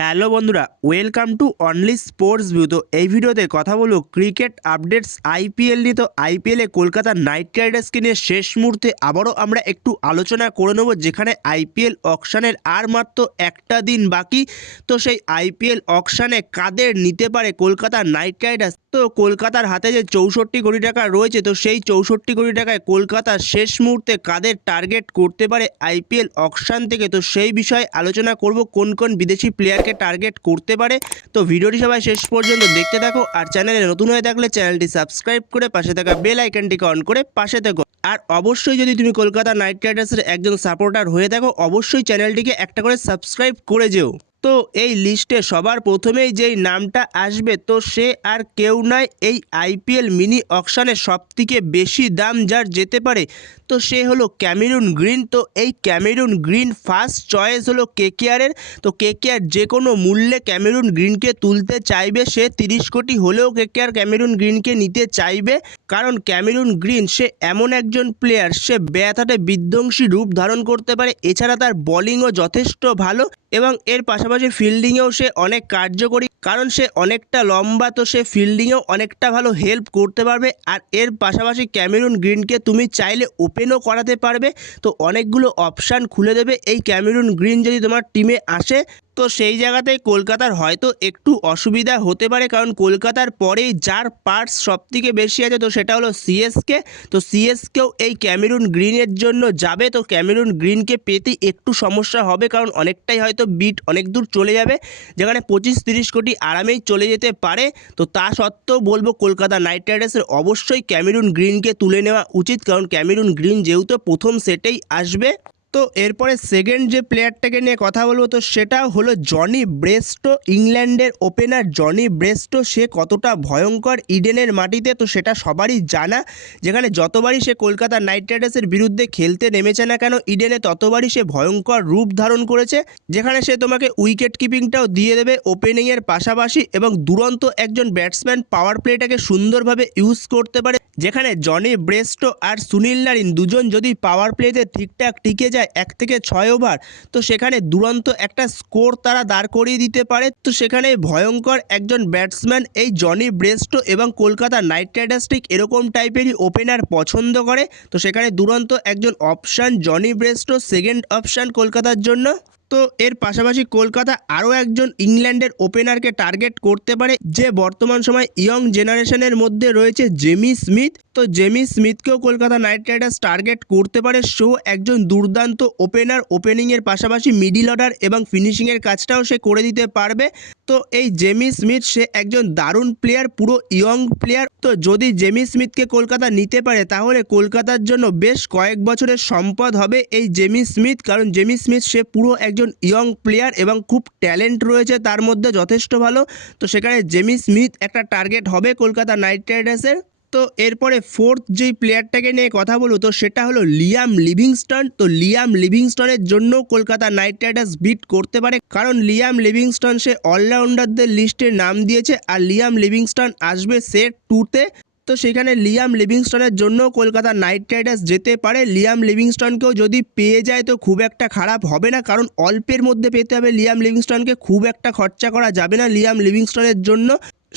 Hello বন্ধুরা, welcome to only sports view. তো এই ভিডিওতে কথা বলবো ক্রিকেট আপডেটস আইপিএল নিয়ে। তো আইপিএলে কলকাতা নাইট রাইডার্সকে নিয়ে শেষ মুহূর্তে আবারও আমরা একটু আলোচনা করে নেবো, যেখানে আইপিএল অকশানের আর মাত্র একটা দিন বাকি। তো সেই আইপিএল অকশানে কাদের নিতে পারে কলকাতা নাইট রাইডার্স? তো কলকাতার হাতে যে 64 কোটি টাকা রয়েছে, তো সেই 64 কোটি টাকায় কলকাতা শেষ মুহূর্তে কাদের টার্গেট করতে পারে আইপিএল অকশান থেকে, তো সেই বিষয়ে আলোচনা করব। কোন কোন বিদেশি প্লেয়ারকে টার্গেট করতে পারে। তো ভিডিওটি সবাই শেষ পর্যন্ত দেখতে থাকো, আর চ্যানেলে নতুন হয়ে থাকলে চ্যানেলটি সাবস্ক্রাইব করে পাশে থাকা বেল আইকনটিকে অন করে পাশে থাকো। আর অবশ্যই যদি তুমি কলকাতা নাইট রাইডার্সের একজন সাপোর্টার হয়ে থাকো, অবশ্যই চ্যানেলটিকে একটা করে সাবস্ক্রাইব করে যেও। তো এই লিস্টে সবার প্রথমেই যেই নামটা আসবে, তো সে আর কেউ নয়, এই আইপিএল মিনি অকশানে সবথেকে বেশি দাম যার যেতে পারে, তো সে হলো ক্যামেরুন গ্রিন। তো এই ক্যামেরুন গ্রিন ফার্স্ট চয়েস হলো কেকেআরের। তো কেকেআর যে কোনো মূল্যে ক্যামেরুন গ্রিনকে তুলতে চাইবে, সে 30 কোটি হলেও কেকেআর ক্যামেরুন গ্রিনকে নিতে চাইবে। কারণ ক্যামেরুন গ্রিন সে এমন একজন প্লেয়ার, সে ব্যাট হাতে বিধ্বংসী রূপ ধারণ করতে পারে। এছাড়া তার বোলিংও যথেষ্ট ভালো এবং এর পাশাপাশি ফিল্ডিংয়েও সে অনেক কার্যকরী, কারণ সে অনেকটা লম্বা, তো সে ফিল্ডিংয়েও অনেকটা ভালো হেল্প করতে পারবে। আর এর পাশাপাশি ক্যামেরুন গ্রিনকে তুমি চাইলে ওপেনও করাতে পারবে। তো অনেকগুলো অপশান খুলে দেবে এই ক্যামেরুন গ্রিন যদি তোমার টিমে আসে। তো সেই জায়গাতেই কলকাতার হয়তো একটু অসুবিধা হতে পারে, কারণ কলকাতার পরেই যার পার্টস সবথেকে বেশি আছে, তো সেটা হলো সিএসকে। তো সিএসকেও এই ক্যামেরুন গ্রিনের জন্য যাবে। তো ক্যামেরুন গ্রিনকে পেতে একটু সমস্যা হবে, কারণ অনেকটাই হয়তো বিট অনেক দূর চলে যাবে, যেখানে 25-30 কোটি আরামেই চলে যেতে পারে। তো তা সত্ত্বেও বলবো কলকাতা নাইট রাইডার্সের অবশ্যই ক্যামেরুন গ্রিনকে তুলে নেওয়া উচিত, কারণ ক্যামেরুন গ্রিন যেহেতু প্রথম সেটেই আসবে। তো এরপরে সেকেন্ড যে প্লেয়ারটাকে নিয়ে কথা বলবো, তো সেটা হলো জনি ব্রেস্টো। ইংল্যান্ডের ওপেনার জনি ব্রেস্টো, সে কতটা ভয়ঙ্কর ইডেনের মাটিতে, তো সেটা সবারই জানা। যেখানে যতবারই সে কলকাতা নাইট রাইডার্সের বিরুদ্ধে খেলতে নেমেছে না কেন ইডেনে, ততবারই সে ভয়ঙ্কর রূপ ধারণ করেছে। যেখানে সে তোমাকে উইকেট কিপিংটাও দিয়ে দেবে ওপেনিংয়ের পাশাপাশি, এবং দুরন্ত একজন ব্যাটসম্যান পাওয়ার প্লেটাকে সুন্দরভাবে ইউজ করতে পারে। যেখানে জনি ব্রেস্টো আর সুনীল নারিন দুজন যদি পাওয়ার প্লেতে ঠিকঠাক টিকে যায় 1 থেকে 6 ওভার, তো সেখানে দুরন্ত একটা স্কোর তারা দাঁড় করিয়ে দিতে পারে। তো সেখানে ভয়ঙ্কর একজন ব্যাটসম্যান এই জনি ব্রেস্টো, এবং কলকাতা নাইট রাইডার্স ঠিক এরকম টাইপেরই ওপেনার পছন্দ করে। তো সেখানে দুরন্ত একজন অপশান জনি ব্রেস্টো, সেকেন্ড অপশান কলকাতার জন্য। তো এর পাশাপাশি কলকাতা আরও একজন ইংল্যান্ডের ওপেনারকে টার্গেট করতে পারে, যে বর্তমান সময় ইয়ং জেনারেশনের মধ্যে রয়েছে জেমি স্মিথ। তো জেমি স্মিথকেও কলকাতা নাইট রাইডার্স টার্গেট করতে পারে। সো একজন দুর্দান্ত ওপেনার, ওপেনিংয়ের পাশাপাশি মিডিল অর্ডার এবং ফিনিশিংয়ের কাজটাও সে করে দিতে পারবে। তো এই জেমি স্মিথ সে একজন দারুণ প্লেয়ার, পুরো ইয়ং প্লেয়ার। তো যদি জেমি স্মিথকে কলকাতা নিতে পারে, তাহলে কলকাতার জন্য বেশ কয়েক বছরের সম্পদ হবে এই জেমি স্মিথ। কারণ জেমি স্মিথ সে পুরো একজন ইয়ং প্লেয়ার এবং খুব ট্যালেন্ট রয়েছে তার মধ্যে যথেষ্ট ভালো। তো সেখানে জেমি স্মিথ একটা টার্গেট হবে কলকাতা নাইট রাইডার্সের। তো এরপরে ফোর্থ যেই প্লেয়ারটাকে নিয়ে কথা বলবো, তো সেটা হলো লিয়াম লিভিংস্টন। তো লিয়াম লিভিংস্টনের জন্য কলকাতা নাইট রাইডার্স বিট করতে পারে, কারণ লিয়াম লিভিংস্টন সে অলরাউন্ডারদের লিস্টে নাম দিয়েছে, আর লিয়াম লিভিংস্টন আসবে সেট 2-তে। তো সেখানে লিয়াম লিভিংস্টনের জন্য কলকাতা নাইট রাইডার্স যেতে পারে। লিয়াম লিভিংস্টনকেও যদি পেয়ে যায় তো খুব একটা খারাপ হবে না, কারণ অল্পের মধ্যে পেতে হবে লিয়াম লিভিংস্টনকে, খুব একটা খরচা করা যাবে না লিয়াম লিভিংস্টনের জন্য।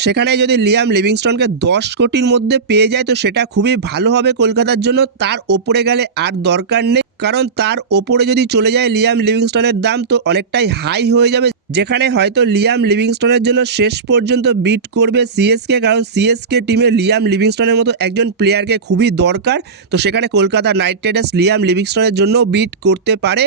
সেখানে যদি লিয়াম লিভিংস্টনকে 10 কোটির মধ্যে পেয়ে যায়, তো সেটা খুবই ভালো হবে কলকাতার জন্য। তার ওপরে গেলে আর দরকার নেই, কারণ তার ওপরে যদি চলে যায় লিয়াম লিভিংস্টনের দাম, তো অনেকটাই হাই হয়ে যাবে। যেখানে হয়তো লিয়াম লিভিংস্টনের জন্য শেষ পর্যন্ত বিট করবে সিএসকে, কারণ সিএসকে টিমে লিয়াম লিভিংস্টনের মতো একজন প্লেয়ারকে খুবই দরকার। তো সেখানে কলকাতা নাইট রাইডার্স লিয়াম লিভিংস্টনের জন্য বিট করতে পারে।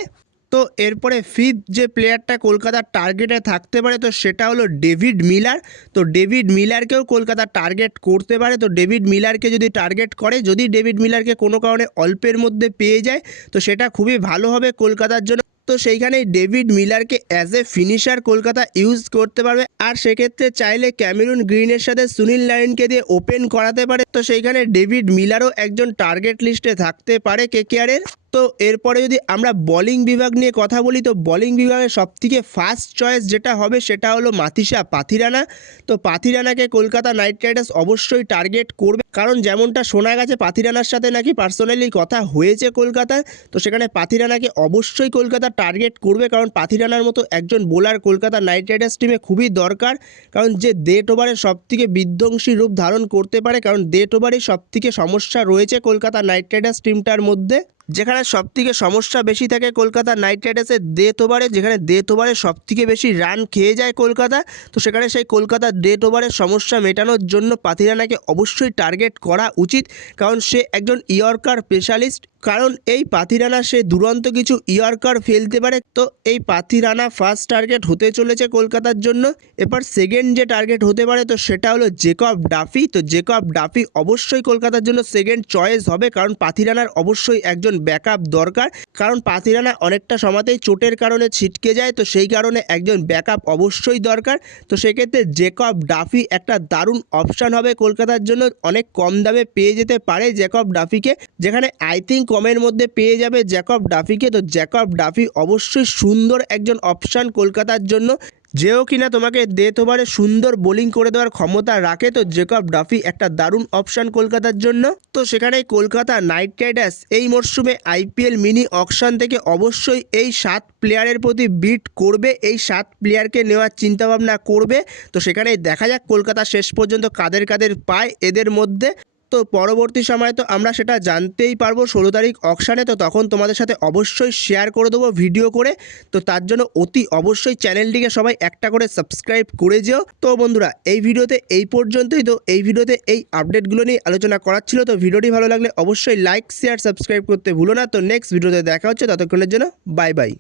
তো এরপরে ফিফথ যে প্লেয়ারটা কলকাতার টার্গেটে থাকতে পারে, তো সেটা হলো ডেভিড মিলার। তো ডেভিড মিলারকেও কলকাতা টার্গেট করতে পারে। তো ডেভিড মিলারকে যদি টার্গেট করে, যদি ডেভিড মিলারকে কোনো কারণে অল্পের মধ্যে পেয়ে যায়, তো সেটা খুবই ভালো হবে কলকাতার জন্য। তো সেইখানেই ডেভিড মিলারকে as a finisher Kolkata use করতে পারবে, আর সেক্ষেত্রে চাইলে ক্যামেরুন গ্রিনের সাথে সুনীল নারিনকে দিয়ে ওপেন করাতে পারে। তো সেইখানে ডেভিড মিলারও একজন টার্গেট লিস্টে থাকতে পারে কেকেআরের। তো এরপরে যদি আমরা বোলিং বিভাগ নিয়ে কথা বলি, তো বোলিং বিভাগের সবথেকে ফার্স্ট চয়েস যেটা হবে সেটা হলো মাথিসা পাথিরানা। তো পাথিরানাকে কলকাতা নাইট রাইডার্স অবশ্যই টার্গেট করবে, কারণ যেমনটা শোনা গেছে পাথিরানার সাথে নাকি পার্সোনালি কথা হয়েছে কলকাতায়। তো সেখানে পাথিরানাকে অবশ্যই কলকাতা টার্গেট করবে, কারণ পাথিরানার মতো একজন বোলার কলকাতা নাইট রাইডার্স টিমে খুবই দরকার, কারণ যে ডেথ ওভারে সবথেকে বিধ্বংসী রূপ ধারণ করতে পারে, কারণ ডেথ ওভারে সবথেকে সমস্যা রয়েছে কলকাতা নাইট রাইডার্স টিমটার মধ্যে, যেখানে সবথেকে সমস্যা বেশি থাকে কলকাতা নাইট রাইডার্সের ডেথ ওভারে, যেখানে ডেথ ওভারে সবথেকে বেশি রান খেয়ে যায় কলকাতা। তো সেখানে সেই কলকাতার ডেথ ওভারের সমস্যা মেটানোর জন্য পাথিরানাকে অবশ্যই টার্গেট করা উচিত, কারণ সে একজন ইয়র্কার স্পেশালিস্ট, কারণ এই পাথিরানা সে দুরন্ত কিছু ইয়র্কার ফেলতে পারে। তো এই পাথিরানা ফার্স্ট টার্গেট হতে চলেছে কলকাতার জন্য। এবার সেকেন্ড যে টার্গেট হতে পারে তো সেটা হলো জেকব ডাফি। তো জেকব ডাফি অবশ্যই কলকাতার জন্য সেকেন্ড চয়েস হবে, কারণ পাথিরানার অবশ্যই একজন ব্যাকআপ দরকার, কারণ পাথিরানা অনেকটা সময়তেই চোটের কারণে ছিটকে যায়। তো সেই কারণে একজন ব্যাকআপ অবশ্যই দরকার। তো সেক্ষেত্রে জেকব ডাফি একটা দারুণ অপশান হবে কলকাতার জন্য, অনেক কম দামে পেয়ে যেতে পারে জেকব ডাফিকে, যেখানে আই থিঙ্ক কমের মধ্যে পেয়ে যাবে জেকব ডাফিকে। তো জেকব ডাফি অবশ্যই সুন্দর একজন অপশান কলকাতার জন্য, যেও কিনা তোমাকে ডেথ ওভারে সুন্দর বোলিং করে দেওয়ার ক্ষমতা রাখে। তো জেকব ডাফি একটা দারুণ অপশান কলকাতার জন্য। তো সেখানে কলকাতা নাইট রাইডার্স এই মরশুমে আইপিএল মিনি অকশন থেকে অবশ্যই এই 7 প্লেয়ারের প্রতি বিট করবে, এই 7 প্লেয়ারকে নেওয়ার চিন্তাভাবনা করবে। তো সেখানে দেখা যাক কলকাতা শেষ পর্যন্ত কাদের কাদের পায় এদের মধ্যে। তো পরবর্তী সময় তো আমরা সেটা জানতেই পারবো 16 তারিখ অকশানে। তো তখন তোমাদের সাথে অবশ্যই শেয়ার করে দেবো ভিডিও করে। তো তার জন্য অতি অবশ্যই চ্যানেলটিকে সবাই একটা করে সাবস্ক্রাইব করে যেও। তো বন্ধুরা এই ভিডিওতে এই পর্যন্তই। তো এই ভিডিওতে এই আপডেটগুলো নিয়ে আলোচনা করার ছিল। তো ভিডিওটি ভালো লাগলে অবশ্যই লাইক শেয়ার সাবস্ক্রাইব করতে ভুলো না। তো নেক্সট ভিডিওতে দেখা হচ্ছে, ততক্ষণের জন্য বাই বাই।